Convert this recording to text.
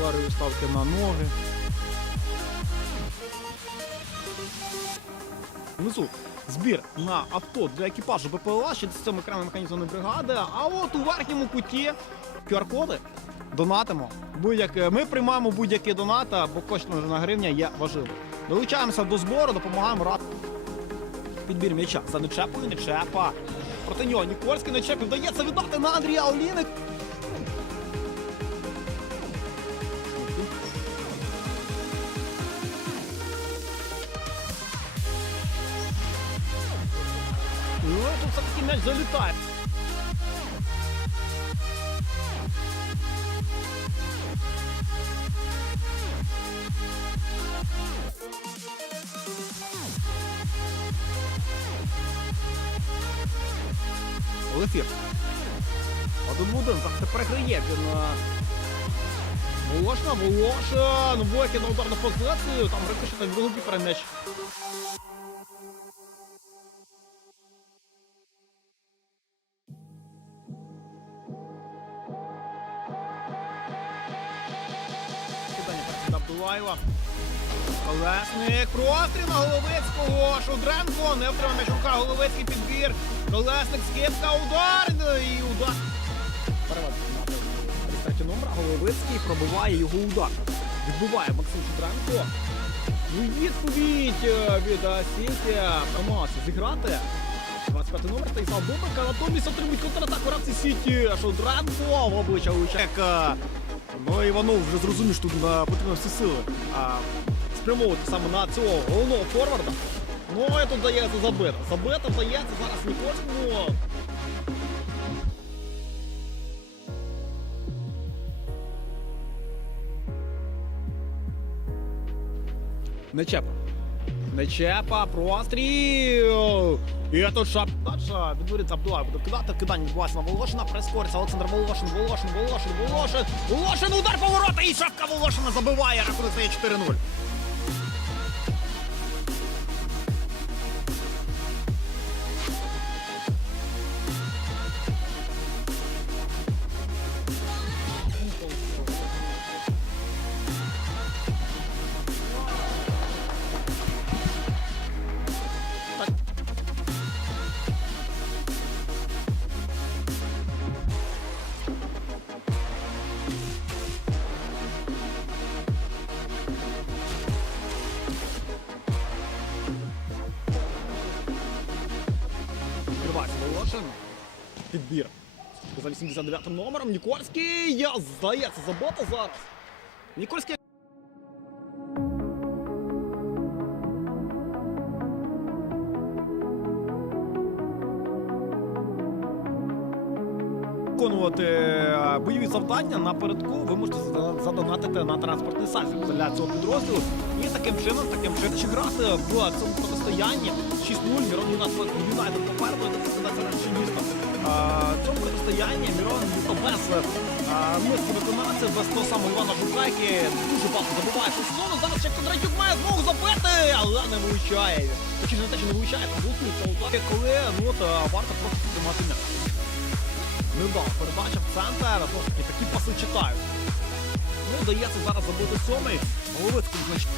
ударою ставки на ноги. Внизу збір на авто для екіпажу БПЛА 67 окремої механізованої бригади. А от у верхньому куті QR-коди донатимо. Будь-яке. Ми приймаємо будь-які донати, бо кожна гривня є важливою. Долучаємося до збору, допомагаємо рад. Підбір м'яча за нечепою, нечепа. Проти нього Нікольський нечеп вдається віддати на Андрія Оліник. Тут все-таки м'яч залітає. Лефір. Один один, так тепер грає він. е, Волошна, Волошин, Войки на ударну позицію, там рикошет другу кіпера м'яч. Перед Колесник, простріл на Головицького, Шудренко, не втримав м'ячука, Головицький підбір, Колесник, скидка, удар, ну і удар. Переводиться на 33 номер, Головицький пробиває його удар. Відбиває Максим Шудренко. Ну відповідь е, від е, Сіті намагався зіграти. 25 номер Станіслав Бубика, натомість отримують контратаку Рації Сіті. Шудренко в обличчя Лучека. Ну Іванов вже зрозумів, що тут е, потрібно всі сили а, спрямовувати саме на цього головного форварда. Ну і тут дається забито. Забито вдається зараз Нікольському. Нечепа. Нечепа, простріл! І тут шапкача відбориться Абдула, буде кидати, кидання відбувається на Волошина, прискориться Олександр Волошин, Волошин, Волошин, Волошин, Волошин, удар поворота і шапка Волошина забиває, рахунок стає 4-0. Відкривається Підбір. За 89 номером Нікольський. Я здається, забито зараз. Нікольський. виконувати е, бойові завдання напередку, ви можете задонатити на транспортний засіб для цього підрозділу. І таким чином, таким чином, чи грати в цьому протистоянні 6-0, Мірон Юнайтед попереду, це раніше місто. Цьому протистоянні Мірон місто без а, мислі виконавців, без того самого Івана Жука, дуже багато забуває цю сезону. Зараз ще Кондратюк має змогу забити, але не вилучає. Точніше не те, що не вилучає, там блокується удар, коли ну, от, варто просто підтримати м'яч. Невдала передача в центр, ж таки такі паси читають. Ну, дається зараз забити сьомий. Головицький значить.